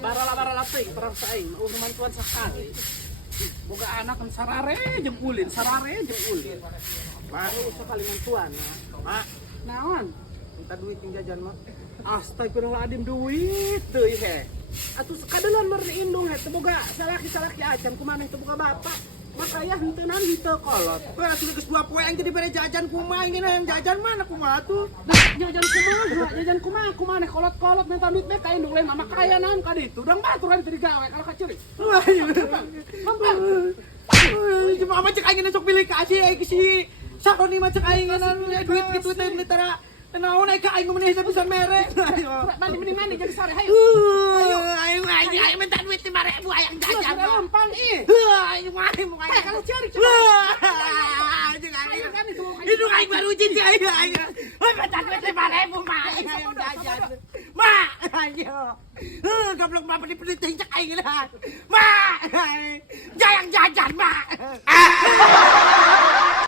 Barala pe, parang sa aing, maunuman tuan sa kali. Boga anak kan sarare jeung ulin. Baru sa Kalimantuan. Mak, naon? Minta duit yang jajan mah. Astagfirullahaladzim duit deuy he. Atuh kadalan meureun indung he teu boga salaki-salaki acan kumaneh teu boga bapak. Makanya henteunan henteu kolot. Wah, atuh geus 2 poe aing teh dibere jajan kumaha ingin jajan mana kumaha tuh? Jajan kumaha kolot-kolot minta duit bae ka indung lain mama kaya naon ka ditu. Udang baturan teu digawe kalau ka ceurik. Wah, cuma ama cek aing sok pilih kasih aing si Saroni mah cek aing duit kitu teh netara naon aing ka aing meuneh pisan mere. Balik mending jadi sare hayu. Aing minta duit 5.000 aing jajan. Gampang ih. Aing mah Kalau ceurik itu aing baru cinta aing. Minta duit 5.000 mah aing jajan. Ma, ayo. Goblok mah pedit-pedit cek aing lah. Ma, jayang jajan, Ma.